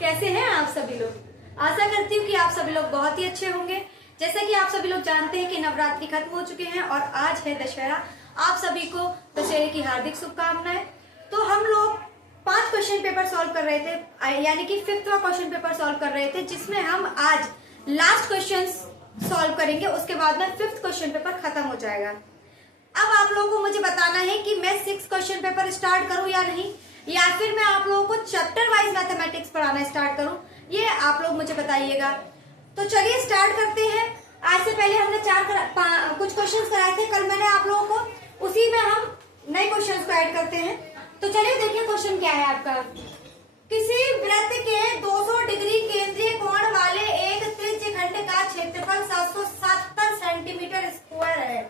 कैसे हैं आप सभी लोग। आशा करती हूँ कि आप सभी लोग बहुत ही अच्छे होंगे। जैसा कि आप सभी लोग जानते हैं कि नवरात्रि खत्म हो चुके हैं और आज है दशहरा। आप सभी को दशहरे की हार्दिक शुभकामनाएं। तो हम लोग 5 क्वेश्चन पेपर सॉल्व कर रहे थे, यानी कि 5वां क्वेश्चन पेपर सॉल्व कर रहे थे, जिसमें हम आज लास्ट क्वेश्चन सॉल्व करेंगे। उसके बाद में 5th क्वेश्चन पेपर खत्म हो जाएगा। अब आप लोगों को मुझे बताना है कि मैं 6th क्वेश्चन पेपर स्टार्ट करूं या नहीं, या फिर मैं आप लोगों को चैप्टर वाइज मैथमेटिक्स पढ़ाना स्टार्ट करूं, ये आप लोग मुझे बताइएगा। तो चलिए स्टार्ट करते हैं। आज से पहले हमने कुछ क्वेश्चंस कराए थे कल मैंने आप लोगों को, उसी में हम नए क्वेश्चंस को ऐड करते हैं। तो चलिए देखिए क्वेश्चन क्या है आपका। किसी वृत्त के 200 डिग्री केंद्रीय कोण वाले एक त्रिज्यखंड का क्षेत्रफल 770 सेंटीमीटर स्क्वायर है।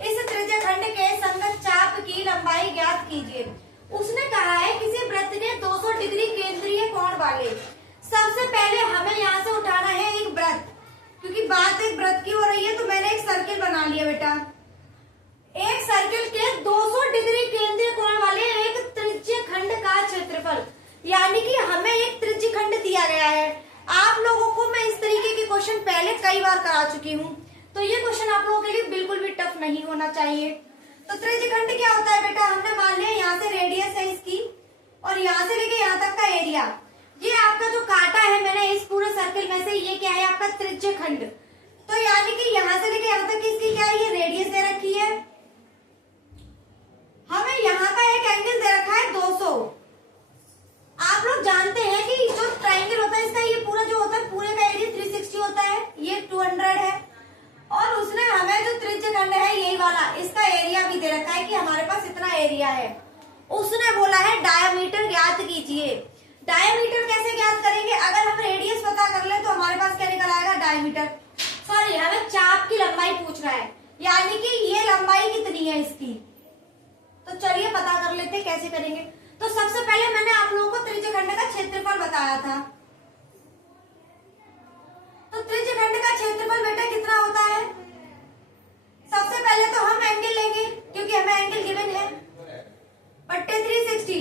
इस त्रिज्यखंड के संगत चाप की लंबाई ज्ञात कीजिए। उसने कहा है किसी वृत्त के 200 डिग्री केंद्रीय कोण वाले। सबसे पहले हमें यहाँ से उठाना है एक वृत्त, क्योंकि बात एक वृत्त की हो रही है, तो मैंने एक सर्किल बना लिया बेटा। एक सर्किल के 200 डिग्री केंद्रीय कोण वाले एक त्रिज्यखंड का क्षेत्रफल, यानी कि हमें एक त्रिज्यखंड दिया गया है। आप लोगों को मैं इस तरीके के क्वेश्चन पहले कई बार करा चुकी हूँ, तो ये क्वेश्चन आप लोगों के लिए बिल्कुल भी टफ नहीं होना चाहिए। तो त्रिज्यखंड क्या होता है बेटा, हमने मान लिया यहाँ से रेडियस है इसकी और यहाँ से लेके यहाँ तक का एरिया। ये आपका जो काटा है मैंने इस पूरे सर्कल में से, ये क्या है आपका त्रिज्यखंड। तो यानी कि यहाँ से लेके यहाँ तक इसकी क्या है, ये रेडियस दे रखी है। हमें यहाँ का एक एंगल दे रखा है 200। आप लोग जानते हैं कि जो ट्राइंगल होता है इसका ये पूरा जो होता है, पूरे का एरिया 360 होता है, ये 200 है। और उसने हमें जो त्रिज्यखंड है यही वाला, इसका एरिया भी दे रखा है कि हमारे पास इतना एरिया है। उसने बोला है डायमीटर ज्ञात कीजिए। डायमीटर कैसे ज्ञात करेंगे, अगर हम रेडियस पता कर ले तो हमारे पास क्या निकल आएगा, डायमीटर। सॉरी, हमें चाप की लंबाई पूछ रहा है, यानी कि ये लंबाई कितनी है इसकी। तो चलिए पता कर लेते हैं कैसे करेंगे। तो सबसे पहले मैंने आप लोगों को त्रिज्यखंड का क्षेत्रफल बताया था। तो त्रिज्यखंड का क्षेत्रफल बेटा कितना होता है। सबसे पहले तो हम एंगल लेंगे, क्योंकि हमें एंगल गिवन है, बट्टे 360।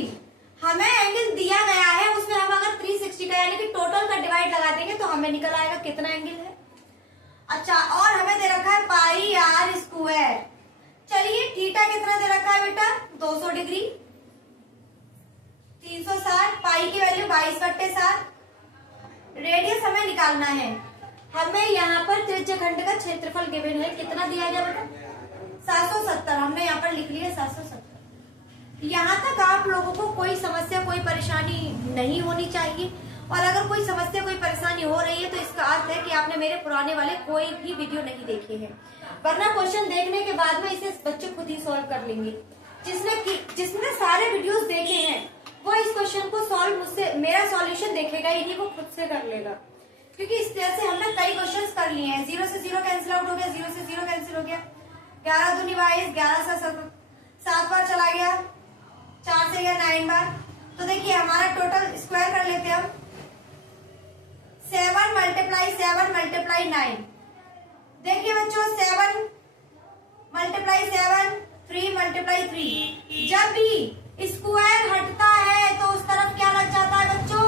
हमें एंगल दिया गया है, उसमें हम अगर 360 का यानी कि टोटल का डिवाइड लगा देंगे तो हमें निकल आएगा कितना एंगल है। अच्छा, और हमें दे रखा है पाई आर स्क्वायर। चलिए थीटा कितना दे रखा है बेटा, 200 डिग्री, 360। पाई की वैल्यू 22/7। रेडियस हमें निकालना है। हमें यहाँ पर त्रिज्यखंड का क्षेत्रफल गिवन है, कितना दिया गया बेटा, 770। हमने यहाँ पर लिख लिया 770। यहाँ तक आप लोगों को कोई समस्या कोई परेशानी नहीं होनी चाहिए। और अगर कोई समस्या कोई परेशानी हो रही है तो इसका अर्थ है कि आपने मेरे पुराने वाले कोई भी वीडियो नहीं देखे हैं, वरना क्वेश्चन देखने के बाद में इसे बच्चे खुद ही सॉल्व कर लेंगे। जिसने सारे वीडियोस देखे हैं वो इस क्वेश्चन को सॉल्व मुझसे, मेरा सॉल्यूशन देखेगा, इन्हीं को खुद से कर लेगा, क्योंकि इस तरह से हमने कई क्वेश्चंस कर लिए हैं। 0 से 0 कैंसिल आउट हो गया, 0 से 0 कैंसिल हो गया, 11 दूनी 22, 11 से 7 बार चला गया, 4 से गया 9 बार। तो देखिए हमारा टोटल स्क्वायर कर लेते हैं हम, 7 × 7 × 9। देखिए बच्चों 7 × 7 3 × 3। जब भी स्क्वायर हटता है तो उस तरफ क्या लग जाता है बच्चों,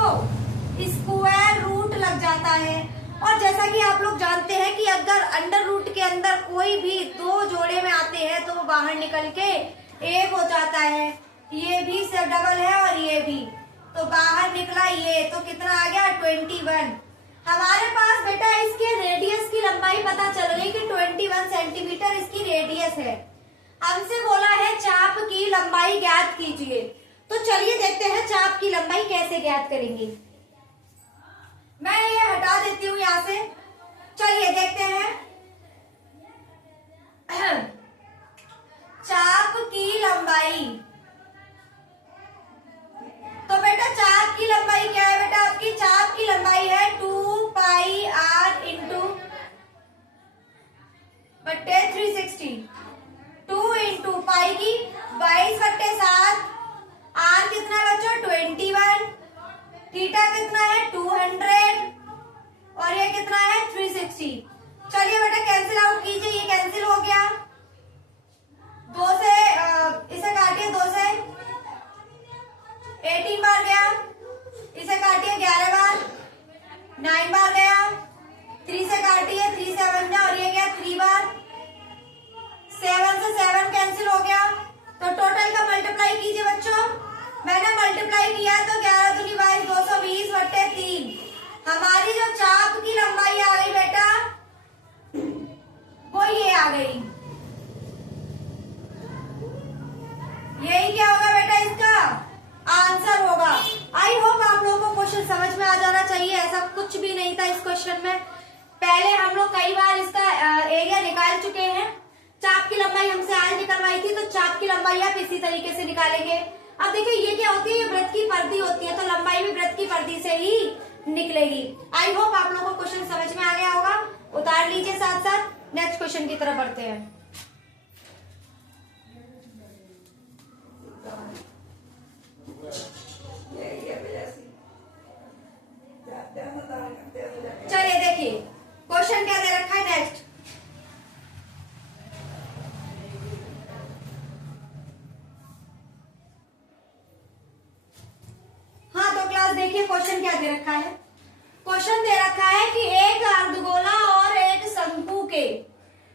स्क्वायर रूट लग जाता है। और जैसा कि आप लोग जानते हैं कि अगर अंडर रूट के अंदर कोई भी 2 जोड़े में आते हैं तो वो बाहर निकल के 1 हो जाता है। ये भी से डबल है और ये भी, तो बाहर निकला ये, तो कितना आ गया 21। हमारे पास बेटा इसके रेडियस की लंबाई पता चल गई कि 21 सेंटीमीटर इसकी रेडियस है। हमसे बोला है चाप की लंबाई ज्ञात कीजिए। तो चलिए देखते हैं चाप की लंबाई कैसे ज्ञात करेंगे। मैं ये हटा देती हूँ यहाँ से। चलिए देखते हैं चाप की लंबाई। तो बेटा चाप की लंबाई क्या है बेटा, आपकी चाप की लंबाई है 2 पाई आर इंटू बट्टे 360। 2 इंटू पाई की 22/7, आर कितना बच्चों 21, थीटा कितना है 200 और ये कितना है 360। चलिए बेटा कैंसिल आउट कीजिए, ये कैंसिल हो गया। 2 से इसे काटिए, 2 से 18 बार गया, इसे काटिए 11 बार, तो टोटल का मल्टीप्लाई कीजिए बच्चों। मैंने मल्टीप्लाई किया तो 11 दूनी 22 220 बट्टे 3। हमारी जो चाप की लंबाई आ गई बेटा वो ये आ गई। यही क्या होगा बेटा इसका आंसर होगा। आई होप आप लोगों को क्वेश्चन समझ में आ जाना चाहिए। ऐसा कुछ भी नहीं था इस क्वेश्चन में। पहले हम लोग कई बार इसका एरिया निकाल चुके हैं। चाप की लंबाई हमसे आज निकलवाई थी, तो चाप की लंबाई आप इसी तरीके से निकालेंगे। अब देखिए ये क्या होती है, ये वृत्त की परिधि होती है, तो लंबाई भी वृत्त की परिधि से ही निकलेगी। आई होप आप लोगों को क्वेश्चन समझ में आ गया होगा। उतार लीजिए साथ साथ। नेक्स्ट क्वेश्चन की तरफ बढ़ते हैं। चलिए देखिए क्वेश्चन क्या दे रखा है नेक्स्ट। हाँ तो क्लास देखिए क्वेश्चन क्या दे रखा है। क्वेश्चन दे रखा है कि एक अर्धगोला और एक शंकु के,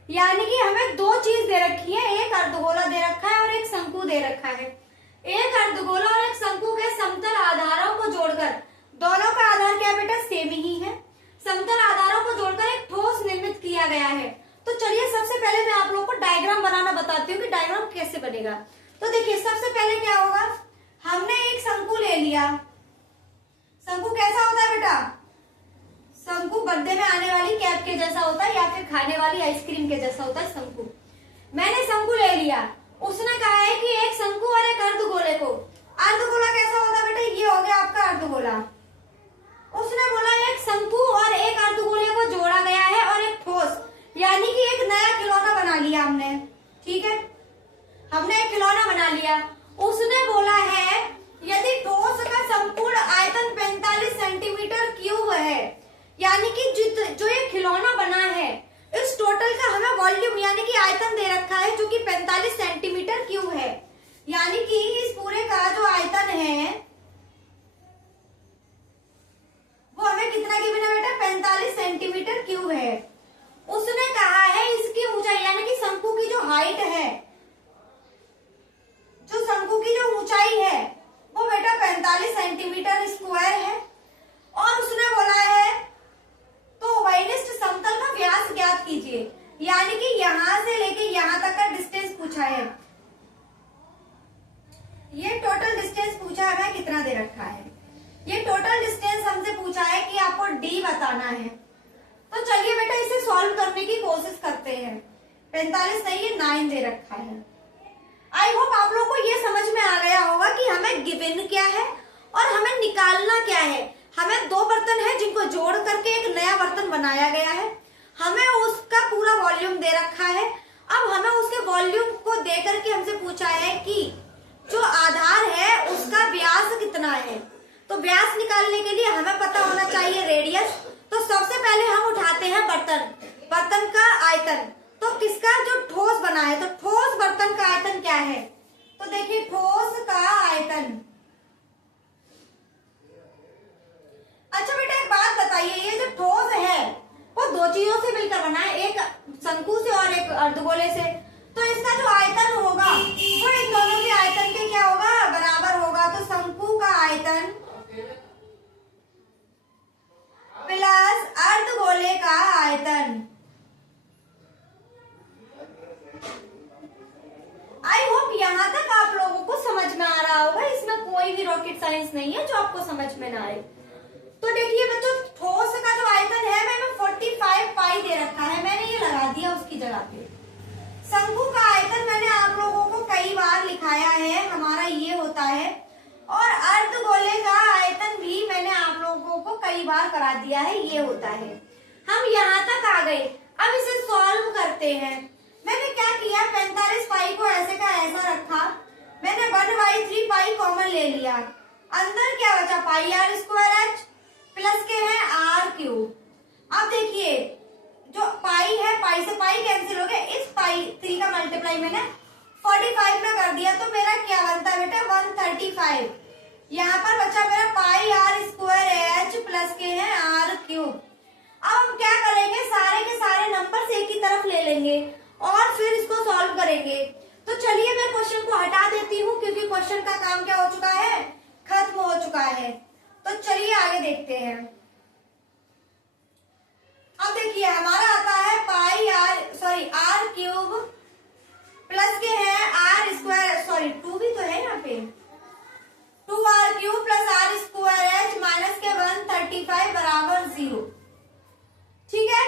यानी कि हमें दो चीज दे रखी है। एक अर्धगोला दे रखा है और एक शंकु दे रखा है। एक अर्धगोला और एक शंकु के समतल आधारों को जोड़कर, दोनों का आधार क्या बेटा सेम ही है, समतल आधारों को जोड़कर एक ठोस निर्मित किया गया है। तो चलिए सबसे पहले मैं आप लोगों को डायग्राम बनाना बताती हूँ कि डायग्राम कैसे बनेगा। तो देखिए सबसे पहले क्या होगा, हमने एक शंकु ले लिया। शंकु कैसा होता है बेटा, शंकु बर्थडे में आने वाली कैप के जैसा होता है या फिर खाने वाली आइसक्रीम के जैसा होता है शंकु। मैंने शंकु ले लिया। उसने कहा है कि एक शंकु और एक अर्धगोले को, अर्धगोला कैसा होता है बेटा, ये हो गया आपका अर्धगोला। उसने बोला एक शंकु और एक अर्धगोले को जोड़ा गया है और एक ठोस, यानी कि एक नया खिलौना बना लिया हमने। ठीक है, हमने एक खिलौना बना लिया। उसने बोला है यदि ठोस का संपूर्ण आयतन 45 सेंटीमीटर क्यूब है, यानी कि जो ये खिलौना बना है इस टोटल का हमें वॉल्यूम यानी कि आयतन दे रखा है जो कि 45 सेंटीमीटर क्यूब है, यानी कि इस पूरे का जो आयतन है वो हमें कितना गिवन है बेटा, 45 सेंटीमीटर क्यूब है। उसने कहा है इसकी ऊंचाई यानी कि शंकु की जो हाइट है, जो शंकु की जो ऊंचाई है वो बेटा 45 सेंटीमीटर स्क्वायर है। और उसने बोला है तो वाइनिस्ट समतल का व्यास ज्ञात कीजिए, यानी कि यहां से लेके यहां तक का डिस्टेंस पूछा है। ये टोटल डिस्टेंस पूछा है, कितना दे रखा है। ये टोटल डिस्टेंस हमसे पूछा है कि आपको डी बताना है। तो चलिए बेटा इसे सॉल्व करने की कोशिश करते हैं। 45 नहीं, ये 9 दे रखा है। आई होप आप लोगों को ये समझ में आ गया होगा कि हमें गिवन क्या है और हमें निकालना क्या है। हमें दो बर्तन है जिनको जोड़ करके एक नया बर्तन बनाया गया है। हमें उसका पूरा वॉल्यूम दे रखा है। अब हमें उसके वॉल्यूम को दे करके हमसे पूछा है कि जो आधार है उसका व्यास कितना है। तो व्यास निकालने के लिए हमें पता होना चाहिए रेडियस। तो सबसे पहले हम उठाते हैं बर्तन का आयतन। तो किसका, जो ठोस बना है, तो ठोस बर्तन का आयतन क्या है। तो देखिए ठोस का आयतन। अच्छा बेटा एक बात बताइए, ये जो ठोस है वो दो चीजों से मिलकर बना है, एक शंकु से और एक अर्धगोले से। तो इसका जो आयतन होगा वो इन दोनों के आयतन के क्या होगा, बराबर होगा। तो शंकु का आयतन प्लस अर्धगोले का आयतन। आई होप यहाँ तक आप लोगों को समझ में आ रहा होगा। इसमें कोई भी रॉकेट साइंस नहीं है जो आपको समझ में ना आए। तो देखिए बच्चों ठोस का जो आयतन है मैंने 45 पाई दे रखा है, मैंने ये लगा दिया उसकी जगह पे। शंकु का आयतन मैंने आप लोगों को कई बार लिखाया है, हमारा ये होता है। और अर्धगोले का आयतन भी मैंने आप लोगों को कई बार करा दिया है, ये होता है। हम यहाँ तक आ गए, अब इसे सॉल्व करते हैं। मैंने क्या किया, 45 पाई को ऐसे का ऐसा रखा। मैंने 1/3 पाई कॉमन ले लिया। अंदर क्या बचा, पाई आर स्क्वायर एच प्लस के है आर क्यूब। अब देखिए जो पाई है, पाई से पाई कैंसिल हो गया। इस पाई 3 का मल्टीप्लाई मैंने 45 में कर दिया, तो मेरा क्या बनता है बेटा 135। यहाँ पर बचा मेरा पाई आर स्क्वायर एच प्लस के है आर क्यूब। अब हम क्या करेंगे, सारे के सारे नंबर एक ही तरफ ले लेंगे और फिर इसको सॉल्व करेंगे। तो चलिए मैं क्वेश्चन को हटा देती हूँ क्योंकि क्वेश्चन का काम क्या हो चुका है, खत्म हो चुका है। तो चलिए आगे देखते हैं। अब देखिए हमारा आता है पाई आर क्यूब प्लस के है आर स्क्वायर, 2 भी तो है यहाँ पे, 2r cube plus r square h minus के 135 बराबर 0। ठीक है,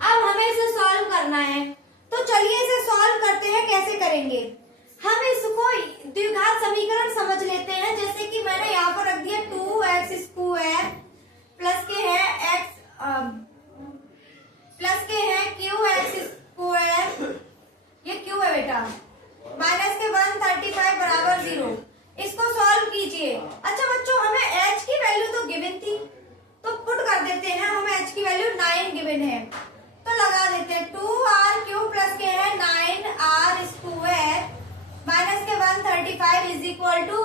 अब हमें इसे सॉल्व करना है। तो चलिए इसे सॉल्व करते हैं। कैसे करेंगे, हम इसको द्विघात समीकरण समझ लेते हैं। जैसे कि मैंने यहाँ पर रख दिया 2x स्क्वायर प्लस के है क्यू एक्स स्क्वायर, ये क्यू है बेटा, माइनस के 135 बराबर 0। इसको सॉल्व कीजिए। अच्छा बच्चों, हमें h की वैल्यू तो गिवन थी, तो पुट कर देते हैं। हमें h की वैल्यू 9 गिवन है, तो लगा देते हैं 2r क्यूब प्लस के है 9r स्क्वायर माइनस के 135 इज इक्वल टू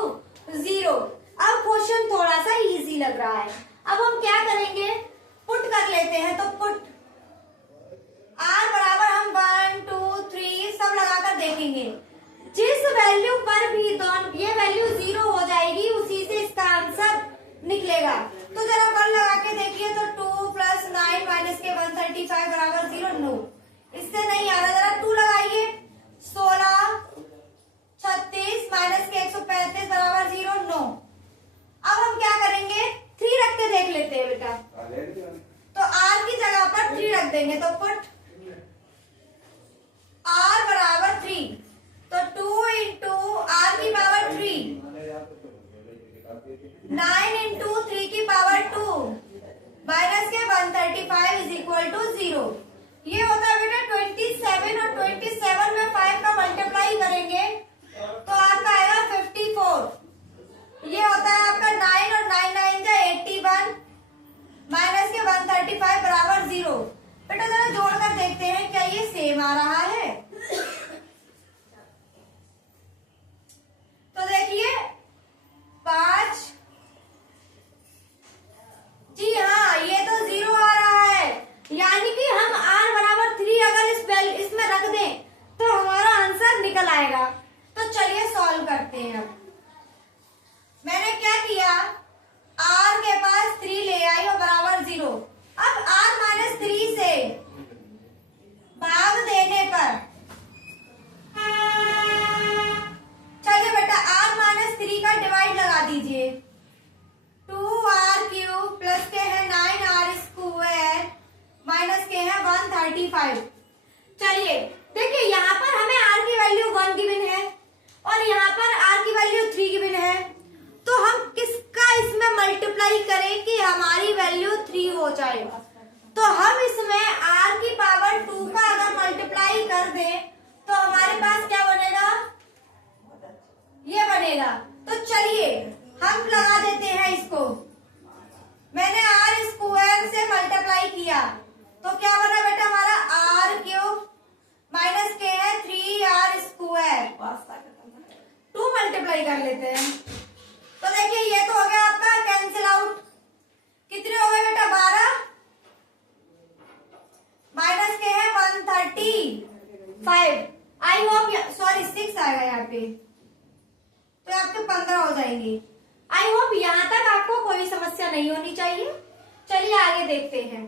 0। अब क्वेश्चन थोड़ा सा इजी लग रहा है। अब हम क्या करेंगे, पुट कर लेते हैं। तो पुट r बराबर हम 1 2 3 सब लगाकर देखेंगे। जिस वैल्यू पर भी ये वैल्यू 0 हो जाएगी उसी से इसका आंसर निकलेगा। तो जरा 1 लगा के देखिए, तो 2 प्लस 9 माइनस के 135 बराबर 0, नो, इससे नहीं आ रहा। जरा 2 लगाइए, 16 36 माइनस के 135 बराबर 0, नो। अब हम क्या करेंगे, 3 रख के देख लेते हैं बेटा। तो r की जगह पर 3 रख देंगे। तो पुट r बराबर 3, तो 2 इंटू r की पावर 3, 9 इंटू 3 की पावर 2 माइनस के 135 इज इक्वल टू 0। ये होता है बेटा 27, और 27 में 5 का मल्टीप्लाई करेंगे तो आपका आएगा 54। ये होता है आपका 9 और 9 9 जा 81 माइनस के 135 बराबर 0। बेटा जरा जोड़कर देखते हैं क्या ये सेम आ रहा है। तो देखिए 5, जी हाँ, ये तो 0 आ रहा है। यानी कि हम r बराबर 3 अगर इसमें रख दें तो हमारा आंसर निकल आएगा। तो चलिए सॉल्व करते हैं। अब मैंने क्या किया, r के पास 3 ले आई और बराबर 0। अब r माइनस 3 से भाग देने पर, चलिए बेटा r माइनस 3 का डिवाइड लगा दीजिए। 2r क्यूब प्लस के है 9r स्क्वायर माइनस के है 135। चलिए देखिए यहाँ पर हमें r की वैल्यू 1 गिवन है और यहाँ पर r की वैल्यू 3 गिवन है। तो हम किसका इसमें मल्टीप्लाई करें कि हमारी वैल्यू 3 हो जाए। तो हम इसमें r की पावर 2 का अगर मल्टीप्लाई कर दें तो हमारे पास क्या बनेगा, ये बनेगा। तो चलिए हम लगा देते हैं इसको। मैंने r स्क्वायर से मल्टीप्लाई किया तो क्या बना बेटा हमारा, r क्यूब माइनस के है 3r स्क्वायर, 2 मल्टीप्लाई कर लेते हैं। तो देखिए ये तो हो गया आपका कैंसिल आउट। कितने हो गए बेटा, 12 माइनस के है 135। आई होप, सॉरी 6 आएगा यहाँ पे, तो आपके 15 हो जाएंगे। आई होप यहाँ तक आपको कोई समस्या नहीं होनी चाहिए। चलिए आगे देखते हैं।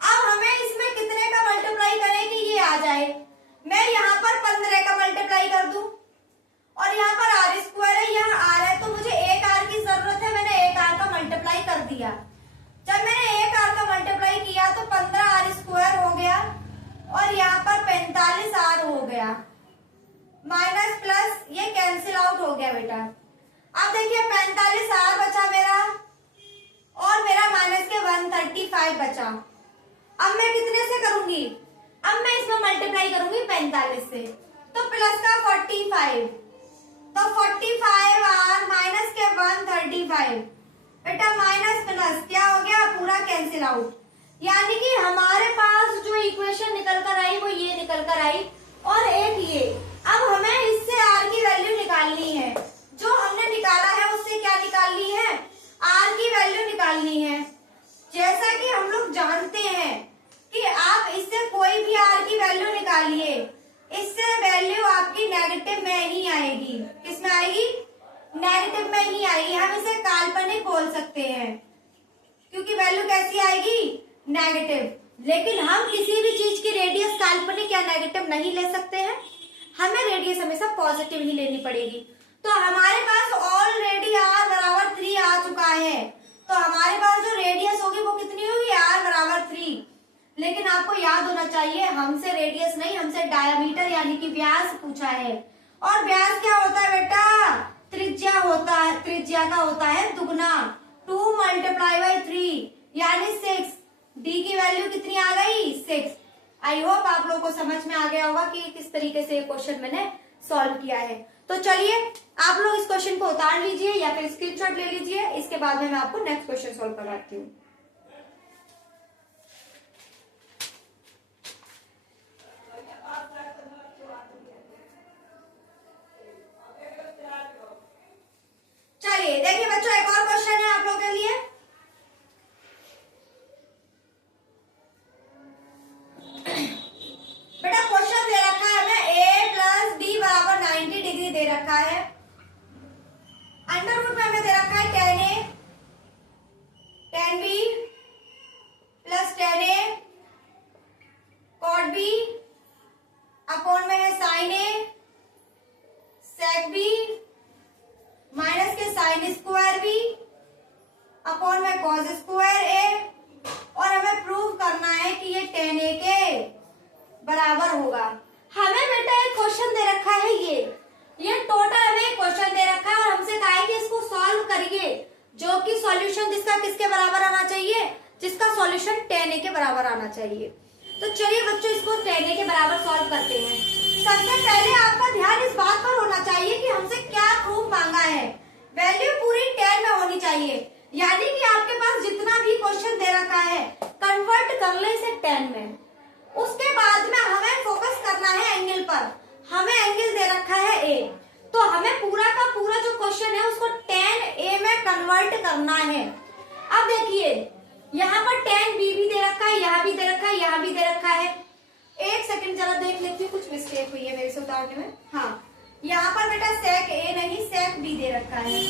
अब हमें इसमें कितने का मल्टीप्लाई करें कि ये आ जाए। मैं यहाँ पर 15 का मल्टीप्लाई कर दूं और यहाँ पर r स्क्वायर है, यहाँ r है, तो मुझे एक r की जरूरत है। मैंने एक r का मल्टीप्लाई कर दिया। जब मैंने एक r का मल्टीप्लाई किया तो 15r स्क्वायर हो गया और यहाँ पर 45r हो गया, माइनस प्लस ये कैंसिल आउट हो गया बेटा। अब देखिए 45r बचा मेरा और मेरा माइनस के 135 बचा। अब मैं कितने से करूंगी, अब मैं इसमें मल्टीप्लाई करूंगी 45 से, तो प्लस का 45, तो 45r माइनस के 135 बेटा, माइनस प्लस क्या हो गया, पूरा कैंसिल आउट। यानी कि हमारे पास जो इक्वेशन निकल कर आई वो ये निकल कर आई और एक ये। अब हमें इससे r की वैल्यू निकालनी है। जो हमने निकाला है उससे क्या निकालनी है, r की वैल्यू निकालनी है। जैसा कि हम लोग जानते हैं कि आप इससे कोई भी r की वैल्यू निकालिए, इससे वैल्यू आपकी नेगेटिव में ही आएगी। किस में आएगी? नेगेटिव में ही आएगी। हम इसे काल्पनिक बोल सकते हैं क्योंकि वैल्यू कैसी आएगी? नेगेटिव। लेकिन हम किसी भी चीज की रेडियस काल्पनिक या नेगेटिव नहीं ले सकते हैं, हमें रेडियस हमेशा पॉजिटिव ही लेनी पड़ेगी। तो हमारे पास ऑलरेडी r बराबर 3 आ चुका है, तो हमारे पास जो रेडियस होगी वो कितनी होगी? r बराबर 3। लेकिन आपको याद होना चाहिए हमसे रेडियस नहीं, हमसे डायमीटर यानी कि व्यास पूछा है। और व्यास क्या होता है बेटा? त्रिज्या होता है। त्रिज्या का होता है दुगना, 2 × 3 यानी 6। डी की वैल्यू कितनी आ गई? 6। आई होप आप लोगों को समझ में आ गया होगा कि किस तरीके से ये क्वेश्चन मैंने सॉल्व किया है। तो चलिए आप लोग इस क्वेश्चन को उतार लीजिए या फिर स्क्रीनशॉट ले लीजिए, इसके बाद में मैं आपको नेक्स्ट क्वेश्चन सॉल्व करवाती हूँ। चलिए देखिए बच्चों, एक और क्वेश्चन है आप लोगों के लिए। बेटा क्वेश्चन दे रखा है हमें a + b बराबर 90 डिग्री दे रखा है। अंडर रूट में हमें दे रखा है tan a tan b plus tan a cot b upon में है sin a sec b minus के साइन स्क्वायर b अपॉन में cos स्क्वायर a, और हमें प्रूव करना है कि ये tan a के बराबर होगा। हमें बेटा एक क्वेश्चन दे रखा है, ये टोटल हमें क्वेश्चन दे रखा है और हमसे कहा है कि इसको सॉल्व करिए, जो कि सॉल्यूशन जिसका किसके बराबर आना चाहिए? जिसका सॉल्यूशन tan a के बराबर आना चाहिए। तो चलिए बच्चों इसको tan a के बराबर सॉल्व करते हैं। सबसे पहले आपका ध्यान इस बात पर होना चाहिए कि हमसे क्या प्रूफ मांगा है। वैल्यू पूरी tan में होनी चाहिए, यानी कि आपके पास जितना भी क्वेश्चन दे रखा है कन्वर्ट कर ले इसे tan में। उसके बाद में हमें फोकस करना है एंगल पर। हमें एंगल दे रखा है a, तो हमें पूरा का पूरा जो क्वेश्चन है उसको tan a में कन्वर्ट करना है। अब देखिए यहाँ पर tan b भी दे रखा है, यहाँ भी दे रखा है, यहाँ भी दे रखा है। एक सेकंड जरा देख लेती हूँ, कुछ मिस्टेक हुई है मेरे से उतारने में। हाँ, यहाँ पर बेटा sec a नहीं sec b दे रखा है,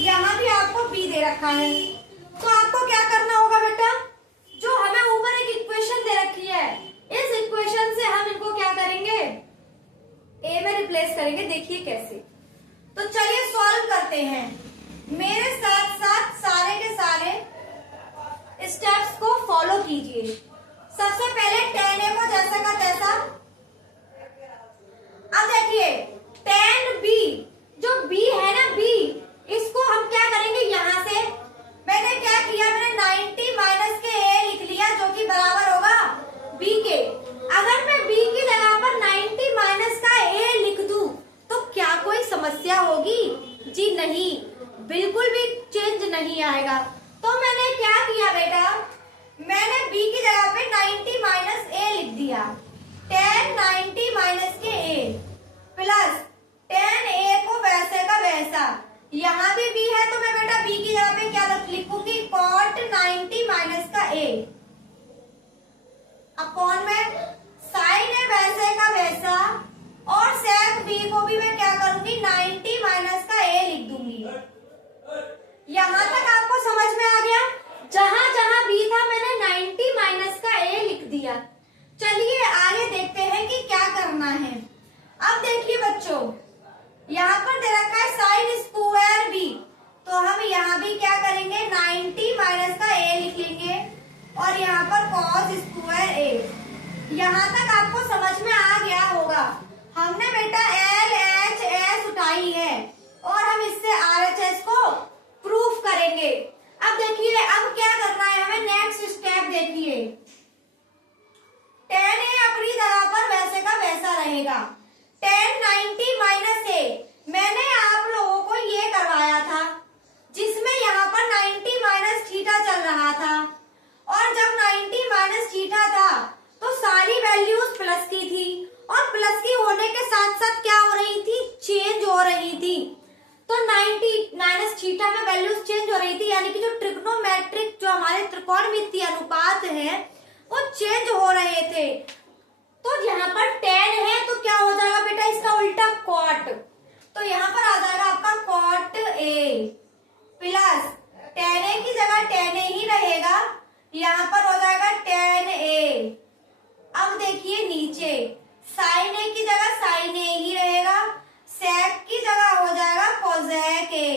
यहाँ भी आपको b दे रखा है। तो आपको क्या करना होगा बेटा? जो हमें ऊपर एक इक्वेशन दे रखी है, इस इक्वेशन से हम इनको क्या करेंगे? a में रिप्लेस करेंगे। देखिए कैसे। तो चलिए सॉल्व करते हैं। मेरे साथ साथ सारे के सारे स्टेप्स को फॉलो कीजिए। सबसे पहले tan a को जैसा का तैसा। अब देखिए tan b, जो b है ना b, इसको हम क्या करेंगे? यहाँ से मैंने क्या किया? मैंने 90 माइनस के a लिख लिया, जो कि बराबर होगा b के। अगर मैं b की जगह पर 90 माइनस का a लिख दूं तो क्या कोई समस्या होगी? जी नहीं, बिल्कुल भी चेंज नहीं आएगा। तो मैंने क्या किया बेटा? मैंने b की जगह पे 90 माइनस a लिख दिया। tan 90 माइनस के a प्लस tan a को वैसे का वैसा। यहाँ भी b है तो मैं बेटा b की जगह पे क्या लिखूंगी? cot 90 माइनस का a अपॉन में sin a वैसे का वैसा, और sec b को भी मैं क्या करूंगी? 90 माइनस का a लिख दूंगी। यहाँ तक आपको समझ में आ गया? जहां जहां b था मैंने 90 माइनस का a लिख दिया। चलिए आगे देखते हैं कि क्या करना है। अब देखिए बच्चों, यहाँ पर दे रखा है sin स्क्वायर b, तो हम यहाँ भी क्या करेंगे? 90 माइनस का a लिख लेंगे और यहाँ पर cos स्क्वायर a। यहाँ तक आपको समझ में आ गया होगा। हमने बेटा LHS उठाई है और हम इससे RHS को प्रूफ करेंगे। अब देखिए अब क्या करना है हमें? नेक्स्ट स्टेप देखिए, tan a अपनी जगह पर वैसे का वैसा रहेगा। tan 90 माइनस a मैंने आप लोगों को ये करवाया था, जिसमें यहाँ पर 90 माइनस थीटा चल रहा था, और जब 90 माइनस थीटा था तो सारी वैल्यूज प्लस की थी, और प्लस की होने के साथ साथ क्या हो रही थी? चेंज हो रही थी। तो 90 माइनस थीटा में वैल्यूज चेंज हो रही थी, यानी कि जो ट्रिग्नोमेट्रिक जो हमारे त्रिकोणमितीय अनुपात है वो चेंज हो रहे थे। तो यहाँ पर tan है तो क्या हो जाएगा बेटा इसका उल्टा cot। तो यहाँ पर आ जाएगा आपका cot A plus tan A की जगह tan A ही रहेगा, यहाँ पर हो जाएगा tan A। अब देखिए नीचे sin A की जगह sin A ही रहेगा, sec की जगह हो जाएगा cosec A।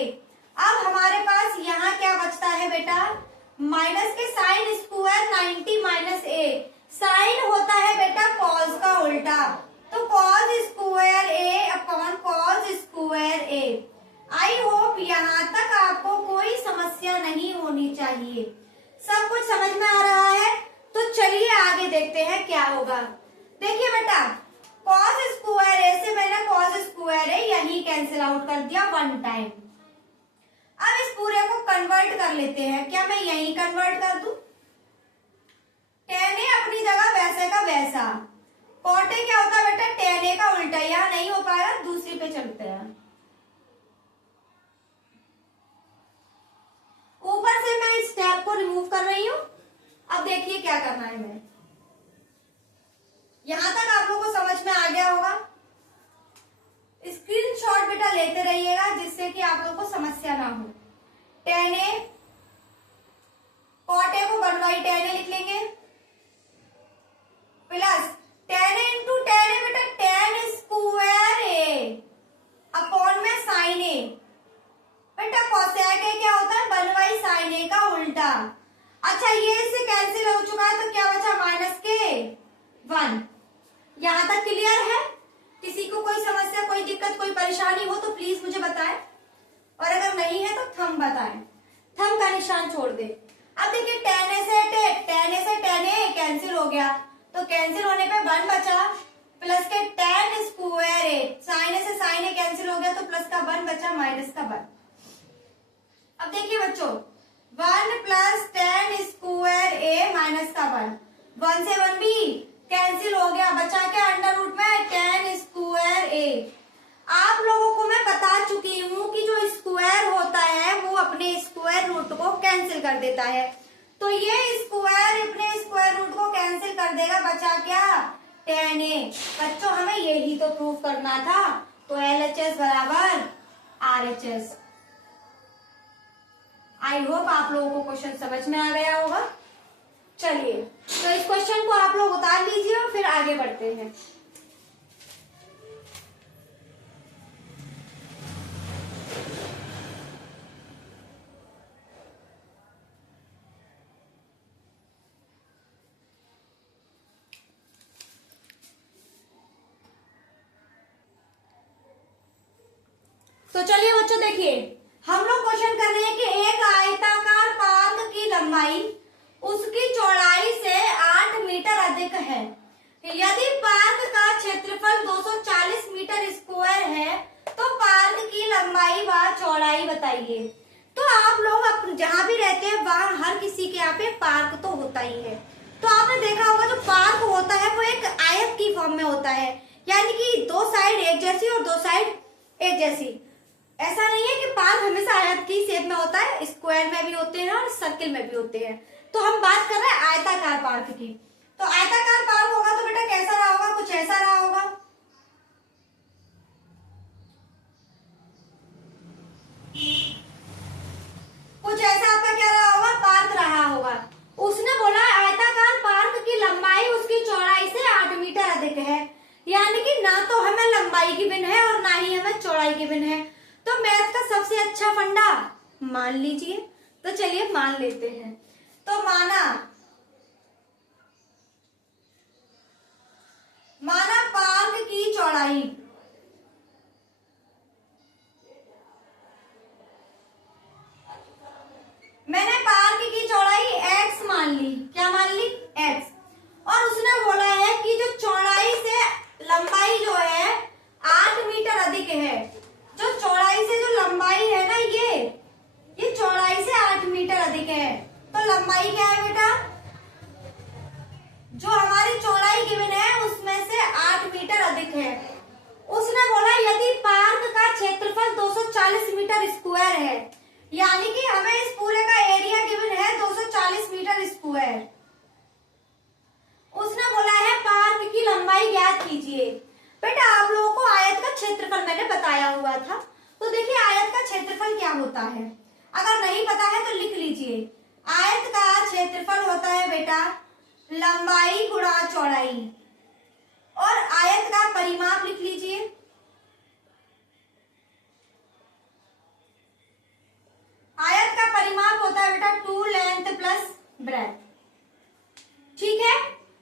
अब हमारे पास यहाँ क्या बचता है बेटा, माइनस के साइन स्क्वायर 90 माइनस ए, साइन होता है बेटा कॉस का उल्टा, तो cos square A upon cos square A. I hope यहाँ तक आपको कोई समस्या नहीं होनी चाहिए, सब कुछ समझ में आ रहा है। तो चलिए आगे देखते हैं क्या होगा। देखिए बेटा कॉस स्क्वायर ए से मैंने कॉस स्क्वायर ए यही कैंसिल आउट कर दिया वन टाइम। अब इस पूरे को कन्वर्ट कर लेते हैं, क्या मैं यही कन्वर्ट कर दूं? tan A अपनी जगह वैसे का वैसा, cot A क्या होता है बेटा tan A का उल्टा, यहाँ नहीं हो पाया दूसरी पे चलते हैं। ऊपर से मैं इस टैब को रिमूव कर रही हूं। अब देखिए क्या करना है, मैं यहां तक आप लोगों को समझ में आ गया होगा। स्क्रीनशॉट बेटा लेते रहिएगा जिससे कि आप लोगों को समस्या ना हो। tan A cot A को 1/tan A लिख लेंगे plus tan A into tan A बेटा tan स्क्वायर A अपॉन में sin A। बेटा cosec A क्या होता है 1/sin A का उल्टा। अच्छा ये इससे कैंसिल हो चुका है तो क्या बचा माइनस के 1। यहां तक क्लियर है? किसी को कोई समस्या, कोई दिक्कत, कोई परेशानी हो तो प्लीज मुझे बताएं, और अगर नहीं है तो थंब बताएं, थंब का निशान छोड़ दे। अब देखिए tan A से tan A कैंसिल हो गया, तो कैंसिल होने पे 1 बचा प्लस के tan square A, sin A से sin A कैंसिल हो गया तो प्लस का 1 बचा माइनस का 1। अब देखिए बच्चों 1 plus tan square A minus का 1 से 1 भी कैंसिल हो गया, बचा क्या अंडर रूट में tan स्क्वायर A। आप लोगों को मैं बता चुकी हूँ कि जो स्क्वायर होता है वो अपने स्क्वायर रूट को कैंसिल कर देता है, तो ये स्क्वायर अपने स्क्वायर रूट को कैंसिल कर देगा, बचा क्या tan A। बच्चों हमें यही तो प्रूव करना था, तो LHS बराबर RHS। आई होप आप लोगों को क्वेश्चन समझ में आ गया होगा। चलिए तो इस क्वेश्चन को आप लोग उतार लीजिए और फिर आगे बढ़ते हैं। तो चलिए बच्चों देखिए हम लोग क्वेश्चन कर रहे हैं कि एक आयताकार पार्क की लंबाई उसकी चौड़ाई से 8 मीटर अधिक है, यदि पार्क का क्षेत्रफल 240 मीटर स्क्वायर है तो पार्क की लंबाई व चौड़ाई बताइए। तो आप लोग जहां भी रहते हैं वहां हर किसी के यहाँ पे पार्क तो होता ही है। तो आपने देखा होगा जो पार्क होता है वो एक आयत की फॉर्म में होता है, यानी कि दो साइड एक जैसी और दो साइड एक जैसी। ऐसा नहीं है कि पार्क हमेशा आयत की शेप में होता है, स्क्वायर में भी होते हैं और सर्किल में भी होते हैं। तो हम बात कर रहे हैं आयताकार पार्क की। तो आयताकार पार्क होगा तो बेटा कैसा रहा होगा, कुछ ऐसा रहा होगा। कुछ ऐसा आपका क्या रहा होगा, पार्क रहा होगा। उसने बोला आयताकार पार्क की लंबाई उसकी चौड़ाई से 8 मीटर अधिक है, यानी कि ना तो हमें लंबाई की भिन्न है और ना ही हमें चौड़ाई की भिन्न है। तो मैथ का सबसे अच्छा फंडा मान लीजिए। तो चलिए मान लेते हैं। तो माना पार्क की चौड़ाई मैंने पार्क की चौड़ाई x मान ली। क्या मान ली? x। और उसने बोला है कि जो चौड़ाई से लंबाई जो है 8 मीटर अधिक है। जो चौड़ाई से जो लंबाई है ना ये चौड़ाई से 8 मीटर अधिक है। तो लंबाई क्या है बेटा? जो हमारी चौड़ाई गिवन है उसमें से 8 मीटर अधिक है। उसने बोला यदि पार्क का क्षेत्रफल 240 मीटर स्क्वायर है, यानी कि हमें इस पूरे का एरिया गिवन है 240 मीटर स्क्वायर। उसने बोला है पार्क की लंबाई का क्षेत्रफल होता है बेटा लंबाई गुणा चौड़ाई, और आयत का परिमाप लिख लीजिए। आयत का परिमाप होता है बेटा 2 लेंथ प्लस ब्रेथ। ठीक है,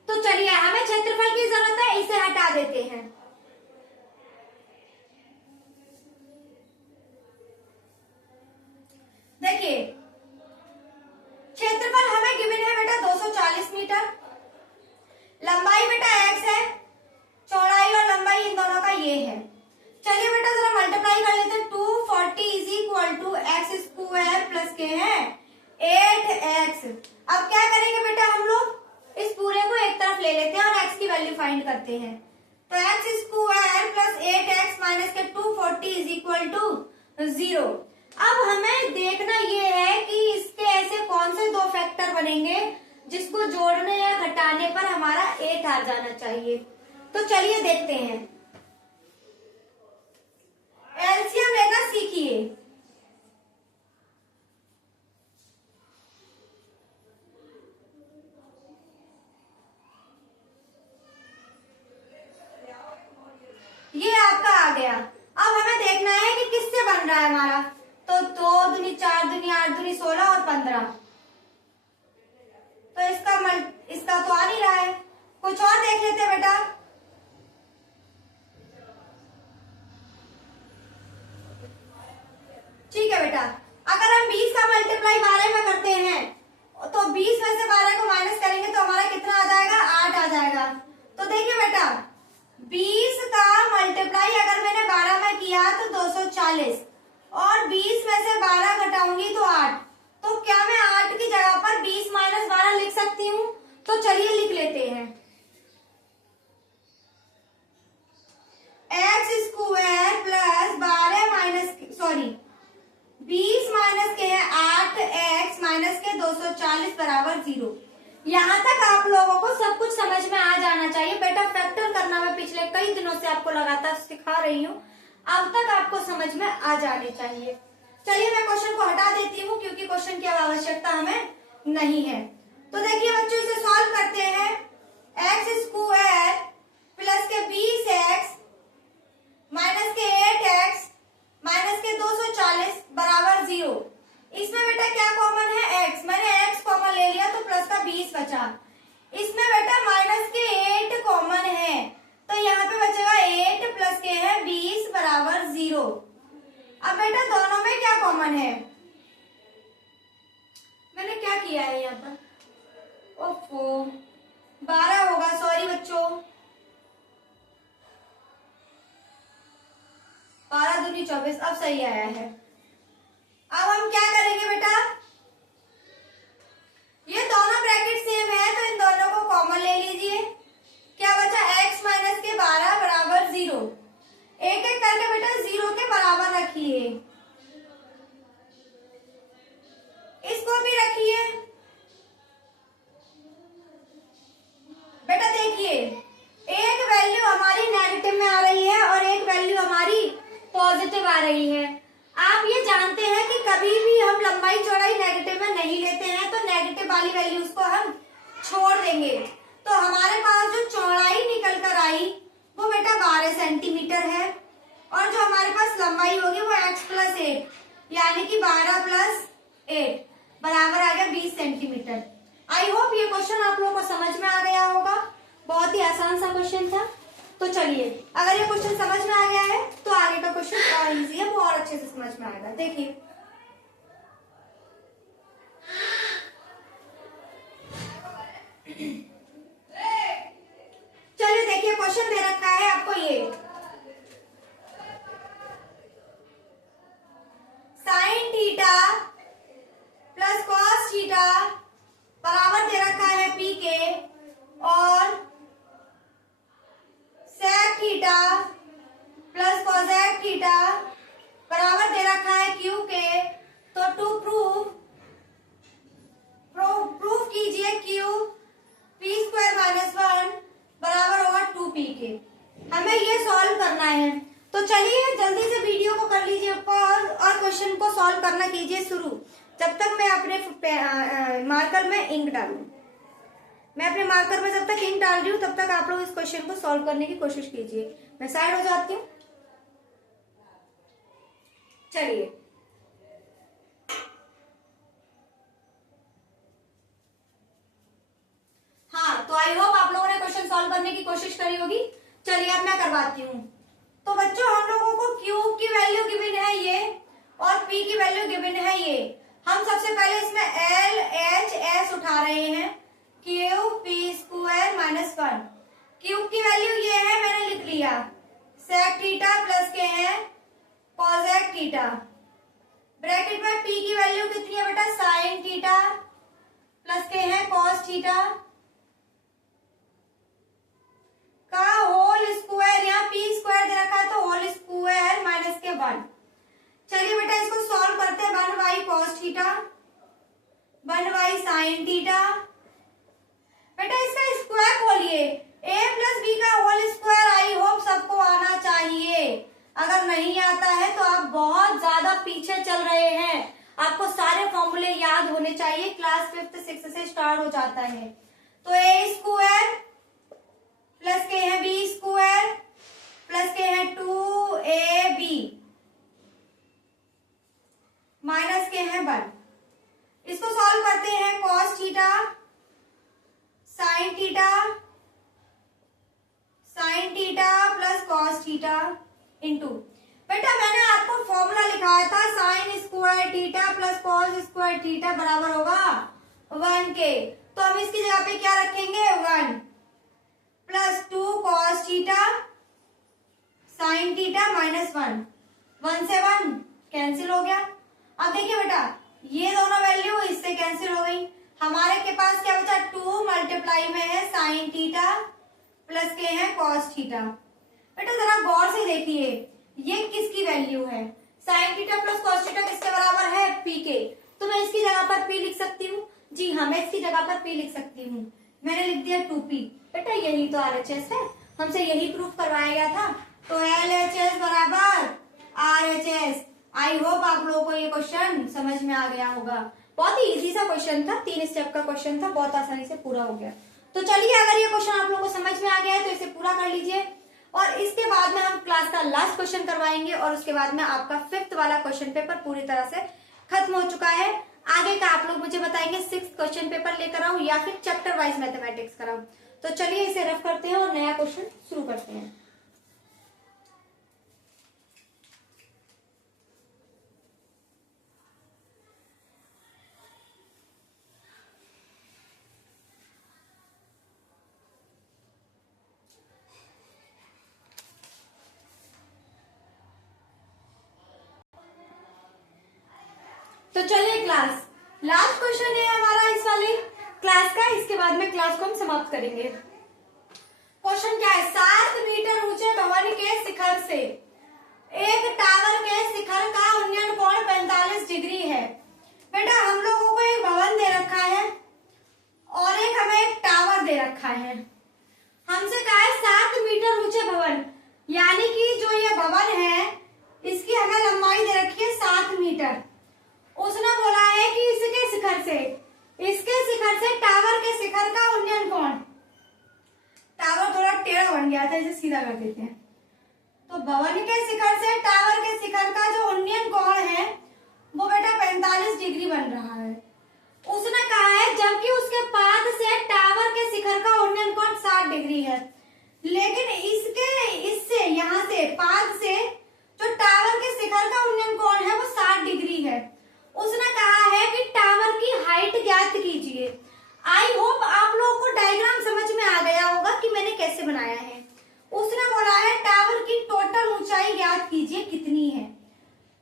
तो चलिए हमें क्षेत्रफल की जरूरत है, इसे हटा देते हैं। देखिए क्षेत्रफल हमें गिवन है बेटा 240 मीटर, लंबाई बेटा x है, चौड़ाई और लंबाई इन दोनों का ये है। चलिए बेटा जरा मल्टीप्लाई कर लेते हैं। 240 is equal to x square plus के है 8x। अब क्या करेंगे बेटा, हम लोग इस पूरे को एक तरफ ले लेते हैं और x की वैल्यू फाइंड करते हैं। तो x square plus 8x minus के 240 इज इक्वल टू 0। अब हमें देखना ये है कि इसके ऐसे कौन से दो फैक्टर बनेंगे जिसको जोड़ने या घटाने पर हमारा 8 आ जाना चाहिए। तो चलिए देखते हैं। एलसीएम लेना सीखिए। ये आपका आ गया। अब हमें देखना है कि किससे बन रहा है हमारा। तो 2 दूनी 4 दूनी 8 दूनी 16 और 15। तो इसका तो आ नहीं रहा है, कुछ और देख लेते हैं बेटा। ठीक है बेटा, अगर हम 20 का मल्टीप्लाई 12 में करते हैं तो 20 में से 12 को माइनस करेंगे तो हमारा कितना आ जाएगा, 8 आ जाएगा। तो देखिए बेटा 20 का मल्टीप्लाई अगर मैंने 12 में किया तो 240, और 20 में से 12 घटाऊंगी तो 8। तो क्या मैं 8 की जगह पर 20 माइनस 12 लिख सकती हूँ? तो चलिए लिख लेते हैं। X square plus 12 minus 20 minus के है 8x माइनस के 240 बराबर 0। यहाँ तक आप लोगों को सब कुछ समझ में आ जाना चाहिए। बेटा फैक्टर करना मैं पिछले कई दिनों से आपको लगातार सिखा रही हूँ, अब तक आपको समझ में आ जाने चाहिए। चलिए मैं क्वेश्चन को हटा देती हूँ क्योंकि क्वेश्चन की आवश्यकता हमें नहीं है। तो देखिए बच्चों इसे सॉल्व करते हैं। एक्स स्क्वायर प्लस के 20x माइनस के 8x माइनस के 240 बराबर 0। इसमें बेटा क्या कॉमन है, x। मैंने x कॉमन ले लिया तो प्लस का 20 बचा। इसमें बेटा माइनस के 8 कॉमन है तो यहाँ पे बचेगा 8 प्लस के है 20 बराबर 0। अब बेटा दोनों में क्या कॉमन है, मैंने क्या किया है यहाँ पर, ओफो 12 होगा, सॉरी बच्चों। 12 दूनी 24, अब सही आया है। अब हम क्या करेंगे बेटा, ये दोनों ब्रैकेट सेम है तो इन दोनों को कॉमन ले लीजिए। क्या बचा, x माइनस के 12 बराबर 0। एक एक करके बेटा 0 के बराबर रखिए, इसको भी रखिए। बेटा देखिए एक वैल्यू हमारी नेगेटिव में आ रही है और एक वैल्यू हमारी पॉजिटिव आ रही है। आप ये जानते हैं कि कभी भी हम लंबाई चौड़ाई नेगेटिव में नहीं लेते हैं, तो नेगेटिव वाली वैल्यूज को हम छोड़ देंगे। तो हमारे पास जो चौड़ाई निकल कर आई वो बेटा 12 सेंटीमीटर है, और जो हमारे पास लंबाई होगी वो x प्लस 8 यानी कि 12 प्लस 8 बराबर आ गया 20 सेंटीमीटर। आई होप ये क्वेश्चन आप लोगों को समझ में आ गया होगा। बहुत ही आसान सा क्वेश्चन था। तो चलिए अगर ये क्वेश्चन समझ में आ गया है तो आगे का क्वेश्चन और इजी है, वो और अच्छे से समझ में आएगा। देखिए चलिए देखिए क्वेश्चन दे रखा है आपको ये sine theta plus cos theta बराबर दे रखा है पी के, और sec theta plus cosec theta बराबर दे रखा है क्यू के। तो टू प्रूफ कीजिए क्यू पी स्क्वायर माइनस 1 बराबर होगा 2p के। हमें ये सॉल्व करना है। तो चलिए जल्दी से वीडियो को कर लीजिए पॉज और क्वेश्चन को सॉल्व करना कीजिए शुरू। जब तक मैं अपने मार्कर में इंक डालूं, मैं अपने मार्कर में जब तक इंक डाल रही हूँ तब तक आप लोग इस क्वेश्चन को सॉल्व करने की कोशिश कीजिए। मैं साइड हो जाती हूँ। चलिए, हाँ, तो आई होप आप लोगों ने क्वेश्चन सॉल्व करने की कोशिश करी होगी। चलिए अब मैं करवाती हूँ। तो बच्चों, हम लोगों को Q की वैल्यू गिवन है ये और P की वैल्यू गिवन है ये। हम सबसे पहले इसमें L H S उठा रहे हैं। Q P square minus 1। Q की वैल्यू ये है, मैंने लिख लिया, sec थीटा प्लस के है cosec थीटा। ब्रैकेट में P की वैल्यू कितनी है बेटा, sin थीटा प्लस के है cos थीटा का होल स्क्वायर। यहाँ पी स्क्वायर दे रखा है तो होल स्क्वायर माइनस के 1। चलिए बेटा इसको सॉल्व करते हैं। 1 by cos theta, 1 by sine theta. बेटा इसका स्क्वायर खोलिए, a प्लस बी का होल स्क्वायर आई होप सबको आना चाहिए। अगर नहीं आता है तो आप बहुत ज्यादा पीछे चल रहे हैं। आपको सारे फॉर्मूले याद होने चाहिए, क्लास 5th 6th से स्टार्ट हो जाता है। तो a स्क्वायर प्लस के है बी स्क्वायर प्लस के है 2ab माइनस के है 1। इसको सॉल्व करते हैं। cos theta sine theta plus cos theta into, बेटा मैंने आपको फॉर्मूला लिखाया था sine square theta plus cos square theta बराबर होगा 1 के। तो हम इसकी जगह पे क्या रखेंगे, 1 plus 2 cos theta sine theta minus 1। 1 से 1 कैंसिल हो गया। अब देखिए बेटा, ये दोनों वैल्यू इससे कैंसिल हो गई। हमारे के पास क्या बचा, 2 मल्टीप्लाई में है साइन थीटा प्लस के है cos थीटा। बेटा जरा गौर से देखिए, ये किसकी वैल्यू है, sign theta plus cos theta किसके बराबर है, p के। तो मैं इसकी जगह पर p लिख सकती हूँ। जी हाँ, मैं इसकी जगह पर p लिख सकती हूँ। मैंने लिख दिया 2p। बेटा यही तो RHS है, हमसे यही प्रूफ करवाया गया था। तो LHS बराबर RHS। आई होप आप लोगों को ये क्वेश्चन समझ में आ गया होगा। बहुत ही इजी सा क्वेश्चन था, 3 स्टेप का क्वेश्चन था, बहुत आसानी से पूरा हो गया। तो चलिए, अगर ये क्वेश्चन आप लोगों को समझ में आ गया है तो इसे पूरा कर लीजिए और इसके बाद में हम क्लास का लास्ट क्वेश्चन करवाएंगे और उसके बाद में आपका 5th वाला क्वेश्चन पेपर पूरी तरह से खत्म हो चुका है। आगे का आप लोग मुझे बताएंगे 6th क्वेश्चन पेपर लेकर आऊं या फिर चैप्टर वाइज मैथमेटिक्स कराऊं। तो चलिए इसे रफ करते हैं और नया क्वेश्चन शुरू करते हैं। तो चलिए, क्लास लास्ट क्वेश्चन है हमारा इस वाली क्लास का। इसके बाद में क्लास को हम समाप्त करेंगे। क्वेश्चन क्या है, 7 मीटर ऊंचे भवन के शिखर से एक टावर के शिखर का उन्नयन कोण 45 डिग्री है। बेटा हम लोगों को एक भवन दे रखा है और एक हमें एक टावर दे रखा है। हमसे कहा है 7 मीटर ऊंचे भवन, यानी कि जो ये भवन है इसकी हमें लंबाई दे रखी है 7 मीटर। उसने बोला है कि इसके शिखर से टावर के शिखर का उन्नयन कोण, टावर थोड़ा टेढ़ा बन गया था, इसे सीधा कर देते हैं। तो भवन के शिखर से टावर के शिखर का जो उन्नयन कोण है वो बेटा 45 डिग्री बन रहा है। उसने कहा है जबकि उसके पाद से टावर के शिखर का उन्नयन कोण 60 डिग्री है, लेकिन इससे यहाँ से पाद से जो टावर के शिखर का उन्नयन कोण है वो 60 डिग्री है। उसने कहा है कि टावर की हाइट ज्ञात कीजिए। आई होप आप लोगों को डायग्राम समझ में आ गया होगा कि मैंने कैसे बनाया है। उसने बोला है टावर की टोटल ऊंचाई ज्ञात कीजिए कितनी है।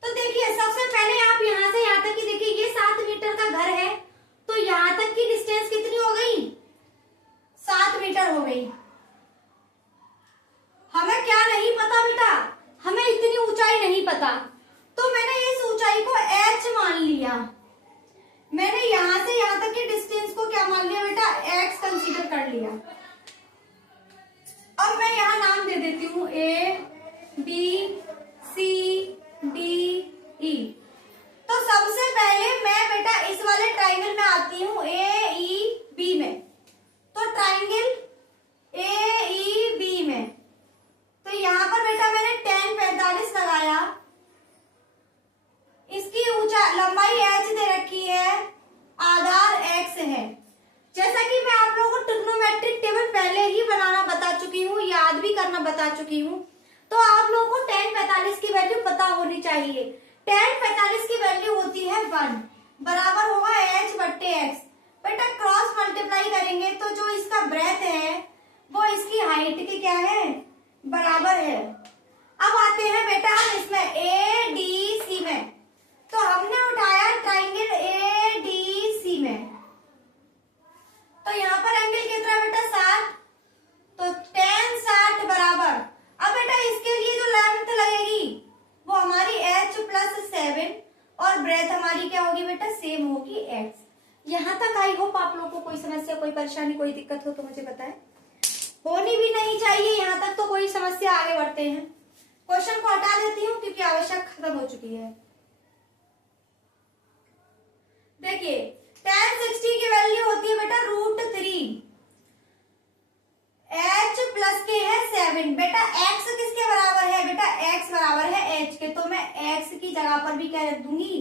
तो देखिए, सबसे पहले आप यहाँ से यहाँ तक की देखिए, ये 7 मीटर का घर है तो यहाँ तक की डिस्टेंस कितनी हो गई, 7 मीटर हो गई। हमें क्या नहीं पता बेटा, हमें इतनी ऊंचाई नहीं पता, तो मैंने इस ऊंचाई को h मान लिया। मैंने यहां से यहां तक के डिस्टेंस को क्या मान लिया बेटा, x कंसीडर कर लिया। अब मैं यहां नाम दे देती हूँ A B C D E। तो सबसे पहले मैं बेटा वाले ट्राइंगल में आती हूँ AEB में। तो ट्राइंगल AEB में तो यहाँ पर बेटा मैंने tan 45 लगाया। इसकी लंबाई h दे रखी है, आधार x है। जैसा कि मैं आप लोगों को ट्रिग्नोमेट्रिक टेबल पहले ही बनाना बता चुकी हूँ, याद भी करना बता चुकी हूँ, तो आप लोगों को tan 45 की वैल्यू पता होनी चाहिए। tan 45 की वैल्यू होती है 1 बराबर होगा h बट्टे x। बेटा क्रॉस मल्टीप्लाई करेंगे तो जो इसका ब्रेथ है वो इसकी हाइट की क्या है, बराबर है। अब आते हैं बेटा हम इसमें ADC में। तो हमने उठाया ट्राइंगल ADC में, तो यहाँ पर एंगल कितना है बेटा 60, तो tan 60 बराबर। अब बेटा इसके लिए जो लेंथ लगेगी वो हमारी h प्लस 7 और ब्रेथ हमारी क्या होगी बेटा, सेम होगी x। यहाँ तक आई होप आप लोगों को कोई समस्या, कोई परेशानी, कोई दिक्कत हो तो मुझे बताएं। होनी भी नहीं चाहिए यहाँ तक तो कोई समस्या। आगे बढ़ते हैं, क्वेश्चन को हटा देती हूँ क्योंकि आवश्यक खत्म हो चुकी है। देखिए tan 60 की वैल्यू होती है बेटा √3, h प्लस के है 7। बेटा x किसके बराबर है, बेटा x बराबर है h के, तो मैं x की जगह पर भी क्या रख दूंगी,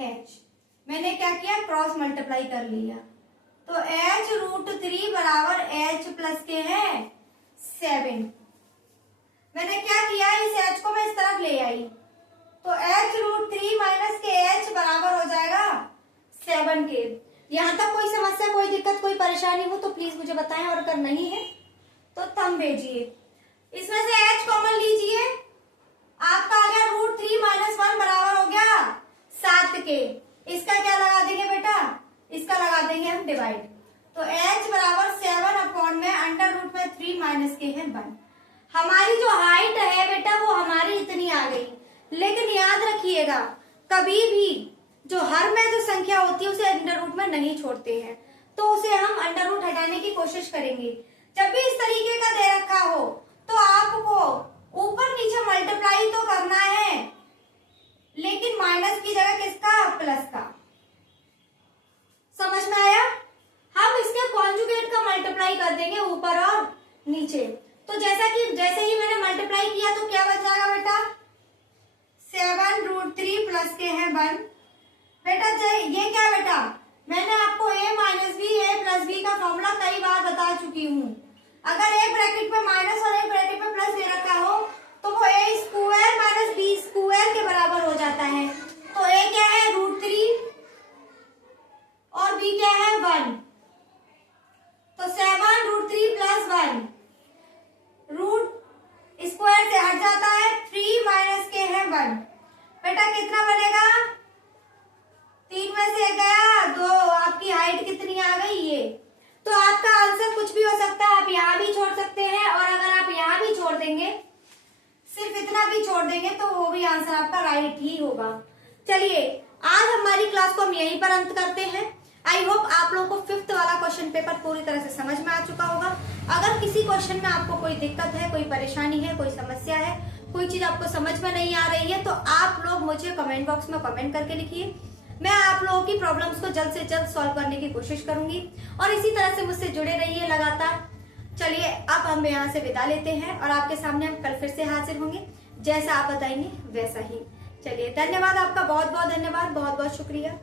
h। मैंने क्या किया, क्रॉस मल्टीप्लाई कर लिया, तो h √3 बराबर h प्लस के है 7। मैंने क्या किया, इस h को मैं इस तरफ ले आई, तो h √3 माइनस के h बराबर हो जाएगा 7 के। यहाँ तक कोई समस्या, कोई दिक्कत, कोई परेशानी हो तो प्लीज मुझे बताएं, और अगर नहीं है तो थंब भेजिए। इसमें से h कॉमन लीजिए, आपका आ गया √3 माइनस 1 बराबर हो गया 7 के। इसका क्या लगा देंगे बेटा, इसका लगा देंगे हम डिवाइड, तो h बराबर 7 अपॉन में √3 माइनस के है 1। हमारी जो हाइट है बेटा वो हमारी इतनी आ गई, लेकिन याद रखिएगा कभी भी जो हर में जो संख्या होती है उसे अंडर रूट में नहीं छोड़ते हैं, तो उसे हम अंडर रूट हटाने की कोशिश करेंगे। जब भी इस तरीके का दे रखा हो तो आपको ऊपर नीचे मल्टीप्लाई तो करना है, लेकिन माइनस की जगह किसका, प्लस का। समझ में आया? हम इसके कॉन्जुगेट का मल्टीप्लाई कर देंगे ऊपर और नीचे। तो जैसे ही मैंने मल्टीप्लाई किया तो क्या बच जाएगा बेटा, 7 √3 प्लस के है 1। बेटा ये क्या बेटा, मैंने आपको a minus b a plus b का फॉर्मूला कई बार बता चुकी हूँ। अगर एक ब्रैकेट में माइनस और एक ब्रैकेट में प्लस दे रखा हो तो वो a square minus b square के बराबर हो जाता है। तो a क्या है √3 और b क्या है 1, तो 7 √3 प्लस 1 रूट स्क्वायर से हट जाता है, 3 माइनस के है 1। बेटा कितना बनेगा, 3 में से गया 2, आपकी हाइट कितनी आ गई ये। तो आपका आंसर कुछ भी हो सकता है, आप यहाँ भी छोड़ सकते हैं, और अगर आप यहाँ भी छोड़ देंगे, सिर्फ इतना भी छोड़ देंगे तो वो भी आंसर आपका राइट ही होगा। चलिए आज हमारी क्लास को हम यहीं पर अंत करते हैं। आई होप आप लोगों को 5th वाला क्वेश्चन पेपर पूरी तरह से समझ में आ चुका होगा। अगर किसी क्वेश्चन में आपको कोई दिक्कत है, कोई परेशानी है, कोई समस्या है, कोई चीज आपको समझ में नहीं आ रही है, तो आप लोग मुझे कमेंट बॉक्स में कमेंट करके लिखिए। मैं आप लोगों की प्रॉब्लम्स को जल्द से जल्द सॉल्व करने की कोशिश करूंगी, और इसी तरह से मुझसे जुड़े रहिए लगातार। चलिए अब हम यहाँ से विदा लेते हैं, और आपके सामने हम कल फिर से हाजिर होंगे, जैसा आप बताएंगे वैसा ही। चलिए धन्यवाद आपका, बहुत बहुत धन्यवाद, बहुत बहुत शुक्रिया।